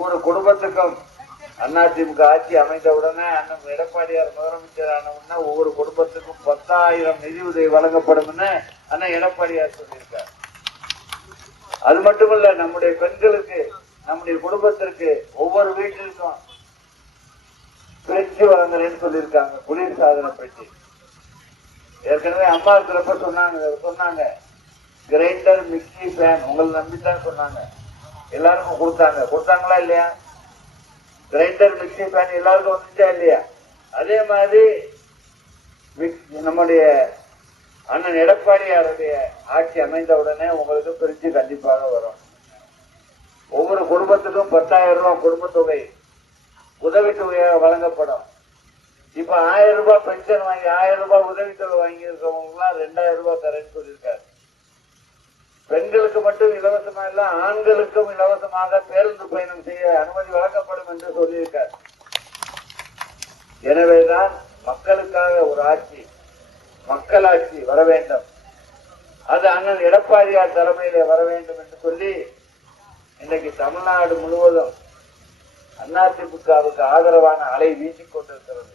ஒவ்வொரு குடும்பத்துக்கும் அதிமுக ஆட்சி அமைந்தவுடனே அண்ணன் எடப்பாடியார் முதலமைச்சர் ஆனவுடனே ஒவ்வொரு குடும்பத்துக்கும் 10,000 நிதி உதவி வழங்கப்படும் அண்ணன் எடப்பாடியார் சொல்லியிருக்கார். அது மட்டுமல்ல, நம்முடைய பெண்களுக்கு, நம்முடைய குடும்பத்திற்கு ஒவ்வொரு வீட்டிற்கும் பெட்டி வழங்குறேன்னு சொல்லியிருக்காங்க. குளிர்சாதன பெட்டி ஏற்கனவே அம்மா இருக்கிறப்ப சொன்னாங்க கிரைண்டர், மிக்சி, ஃபேன் உங்களை நம்பித்தான் சொன்னாங்க. எல்லாருக்கும் கொடுத்தாங்களா இல்லையா? கிரைண்டர், மிக்சி, ஃபேன் எல்லாருக்கும் வந்துச்சா இல்லையா? அதே மாதிரி நம்முடைய அண்ணன் எடப்பாடியாருடைய ஆட்சி அமைந்தவுடனே உங்களுக்கு பிரிச்சு கண்டிப்பாக வரும். ஒவ்வொரு குடும்பத்துக்கும் 10,000 ரூபாய் குடும்ப தொகை உதவித்தொகையாக வழங்கப்படும். இப்ப 1000 ரூபாய் பென்ஷன் வாங்கி 1000 ரூபாய் உதவித்தொகை வாங்கி இருக்கவங்க 2000 ரூபாய் தரேன்னு சொல்லியிருக்காரு. பெண்களுக்கு மட்டும் இலவசமா இல்ல, ஆண்களுக்கும் இலவசமாக பேருந்து பயணம் செய்ய அனுமதி வழங்கப்படும் என்று சொல்லியிருக்கார். எனவேதான் மக்களுக்காக ஒரு ஆட்சி, மக்களாட்சி வர வேண்டும், அது அண்ணன் எடப்பாடியார் தலைமையிலே வர வேண்டும் என்று சொல்லி இன்றைக்கு தமிழ்நாடு முழுவதும் அதிமுகவுக்கு ஆதரவான அலை வீசிக் கொண்டிருக்கிறது.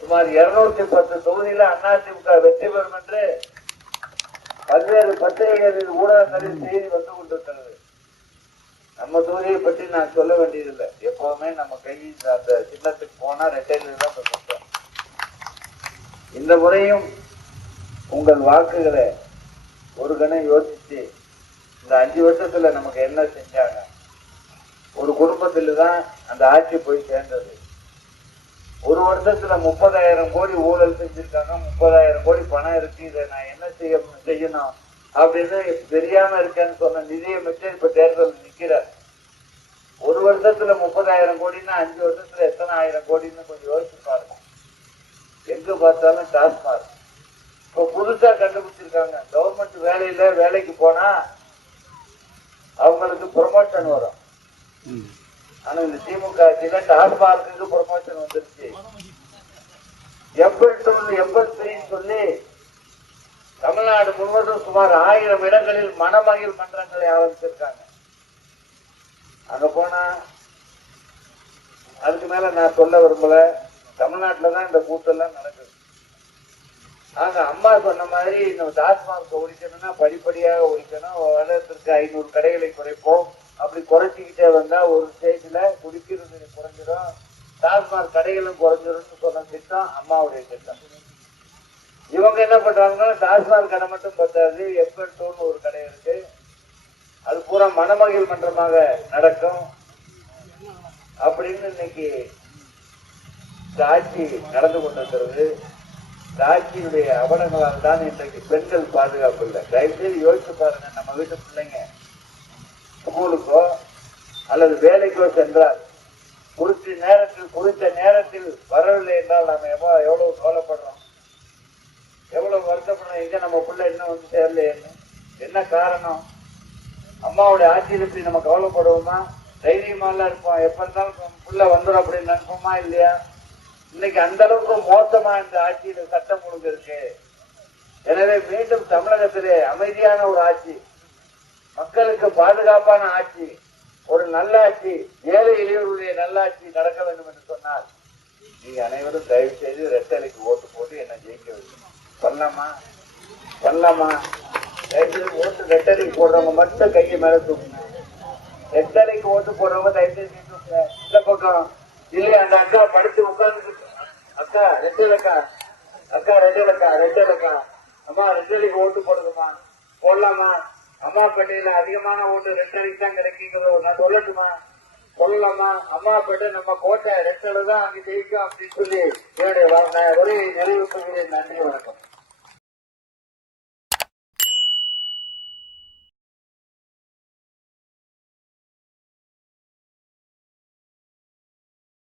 சுமார் 210 தொகுதியில அதிமுக வெற்றி பெறும் என்று பல்வேறு பத்திரிகைகளில், ஊடகங்களில் செய்தி வந்து கொண்டிருக்கிறது. நம்ம தொகுதியை பற்றி நான் சொல்ல வேண்டியதில்லை. எப்பவுமே நம்ம கையில் அந்த சின்னத்துக்கு போனா ரெட்டையில தான் கொடுத்தோம். இந்த முறையும் உங்கள் வாக்குகளை ஒரு கணம் யோசிச்சு, இந்த 5 வருஷத்துல நமக்கு என்ன செஞ்சாங்க, ஒரு குடும்பத்தில தான் அந்த ஆட்சி போய் சேர்ந்தது. ஒரு வருஷத்துல 30,000 கோடி ஊழல் செஞ்சிருக்காங்க. 30,000 கோடி பணம் இருக்கு, இதை நான் என்ன செய்யணும் அப்படின்னு தெரியாம இருக்கேன்னு சொன்ன நிதியமைச்சர் இப்ப தேர்தல் நிக்கிறார். ஒரு வருஷத்துல 30,000 கோடின்னா 5 வருஷத்துல எத்தனை ஆயிரம் கோடின்னு கொஞ்சம் யோசிச்சு பாருங்க. எங்க பார்த்தாலும் டாஸ்மாக். இப்ப புதுசா கண்டுபிடிச்சிருக்காங்க, கவர்மெண்ட் வேலைக்கு போனா அவங்களுக்கு ப்ரொமோஷன் வரும். ஆனா இந்த திமுக ஆட்சியில டாஸ்மார்க்கு ப்ரொமோஷன் வந்துருச்சு. 83 சொல்லி தமிழ்நாடு முழுவதும் சுமார் 1000 இடங்களில் மணமகிழ் மன்றங்களை ஆரம்பிச்சிருக்காங்க. அங்க போனா அதுக்கு மேல நான் சொல்ல விரும்பல. தமிழ்நாட்டுலதான் இந்த கூட்டெல்லாம் நடக்குது. ஆக அம்மா சொன்ன மாதிரி இந்த டாஸ்மார்க் ஒழிக்கணும்னா படிப்படியாக ஒழிக்கணும். வருடத்திற்கு 500 கடைகளை குறைப்போம். அப்படி குறைச்சிக்கிட்டே வந்தா ஒரு ஸ்டேஜ்ல குடிக்கிறது குறைஞ்சிடும், டாஸ்மாக் கடைகளும் குறைஞ்சிடும் சொன்ன திட்டம் அம்மாவுடைய திட்டம். இவங்க என்ன பண்றாங்கன்னா, டாஸ்மாக் கடை மட்டும் பத்தாது, எம்பெட்டோன்னு ஒரு கடை இருக்கு, அது பூரா மணமகிழ் மன்றமாக நடக்கும் அப்படின்னு இன்னைக்கு இந்த ஆட்சி நடந்து கொண்டிருக்கிறது. இந்த ஆட்சியினுடைய அவலங்களால் தான் இன்றைக்கு பெண்கள் பாதுகாப்பு இல்லை. தயவுசெய்து யோசிச்சு பாருங்க. நம்ம வீட்டு பிள்ளைங்க ஸ்கூலுக்கோ அல்லது வேலைக்கோ சென்றால் குறித்த நேரத்தில் வரவில்லை என்றால் நம்ம எவ்வளவு கவலைப்படுறோம், எவ்வளவு வருத்தப்படுறோம். எங்க நம்ம பிள்ளை இன்னும் வந்து சேரலையேன்னு. என்ன காரணம்? அம்மாவுடைய ஆட்சியில் இப்படி நம்ம கவலைப்படுவோமா? தைரியமாலாம் இருப்போம், எப்ப இருந்தாலும் பிள்ளை வந்துடும் அப்படின்னு நினைப்போமா இல்லையா? இன்னைக்கு அந்த அளவுக்கு மோசமா இந்த ஆட்சியில சட்டம் ஒழுங்கு இருக்கு. எனவே மீண்டும் தமிழகத்திலே அமைதியான ஒரு ஆட்சி, மக்களுக்கு பாதுகாப்பான ஆட்சி, ஒரு நல்லாட்சி, ஏழை எளியவர்களுடைய நல்லாட்சி நடக்க வேண்டும் என்று சொன்னால் நீங்க அனைவரும் தயவு செய்து ரெட்டலைக்கு ஓட்டு போட்டு என்ன ஜெயிக்க வைக்கணும். பண்ணலாமா? தயவு செய்து ஓட்டு ரெட்டலைக்கு போடுறவங்க மட்டும் கையை மேல தூக்குங்க. ரெட்டலைக்கு ஓட்டு போடுறவங்க தயவு செய்து தூக்குங்க. இந்த பக்கம் இல்லையா? அந்த அக்கா படிச்சு உட்கார்ந்து, அக்கா ரெட்டலக்கா, அம்மா ரெட்டலைக்கு ஓட்டு போடுதுமா, போடலாமா? அம்மா பேட்டையில அதிகமான ஓட்டு ரெட்டலைக்கு தான் கிடைக்குங்கிறத நான் சொல்லட்டுமா? சொல்லலாமா? அம்மா பேட்டை நம்ம கோட்டை ரெட்டலை தான் அங்க ஜெயிக்கும் அப்படின்னு சொல்லி என்னுடைய நிறைவு செய்கிறேன். நன்றி, வணக்கம்.